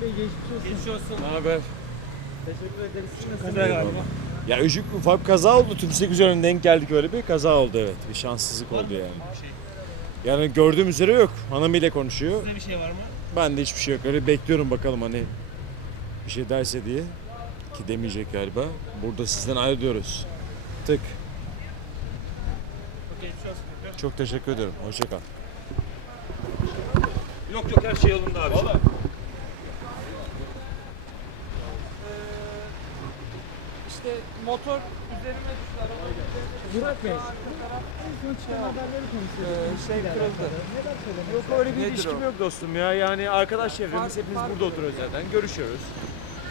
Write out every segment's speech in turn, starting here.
Bey geçmiş olsun. Geçmiş olsun. Ne haber? Teşekkür ederiz. Nasılsınız? galiba. Ya ufak ufak kaza oldu. Tümsek üzerinden denk geldik öyle bir kaza oldu evet. Bir şanssızlık oldu yani. Bir şey. Yani gördüğüm üzere yok. Hanımıyla konuşuyor. Sizde bir şey var mı? Ben de hiçbir şey yok. Öyle bekliyorum bakalım hani bir şey derse diye. Ki demeyecek galiba. Burada sizden ayrılıyoruz. Tık. Çok teşekkür ederim. Hoşça kal. Yok yok her şey yolunda abi. Valla. İşte motor üzerime düştü. Araba Burak Bey. Son çıkan haberleri konuşuyoruz. şey kırıldı. Yok öyle bir ilişkim yok dostum ya. Yani arkadaş çevremiz hepimiz burada oturuyoruz zaten. Görüşüyoruz.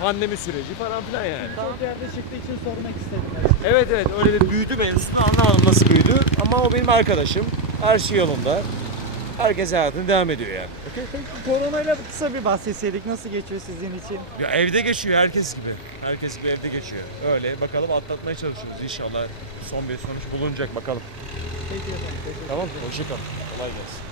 Pandemi süreci falan filan yani. Çok yerde çıktığı için sormak istedim. Evet evet öyle bir büyüdü mevzusunu anlamadım nasıl büyüdü. Ama o benim arkadaşım. Her şey yolunda. Herkes hayatını devam ediyor yani. Peki koronayla kısa bir bahsetseydik nasıl geçiyor sizin için? Ya evde geçiyor herkes gibi. Herkes gibi evde geçiyor. Öyle bakalım atlatmaya çalışıyoruz inşallah. Son bir sonuç bulunacak bakalım. Peki efendim. teşekkür Tamam hoşça kal. Kolay gelsin.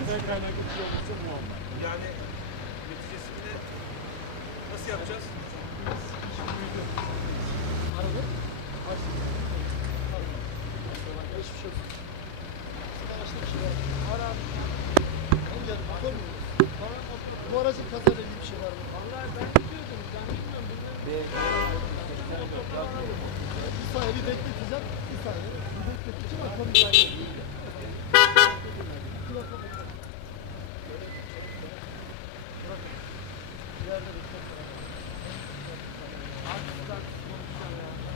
adamım yani. Yani neticesinde nasıl yapacağız? Bu aracın ilgili bir şey var mı? Bir saniye bir bekleteceğim. Bir saniye. Bir bekleteceğim.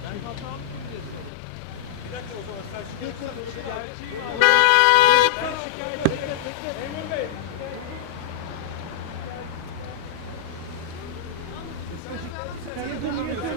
Ben hata mı diye soruyorum. Bir dakika o zaman sen şikayetçiyim abi. Ben şikayetçiyim. Emin Bey. Sen şikayetçiyim.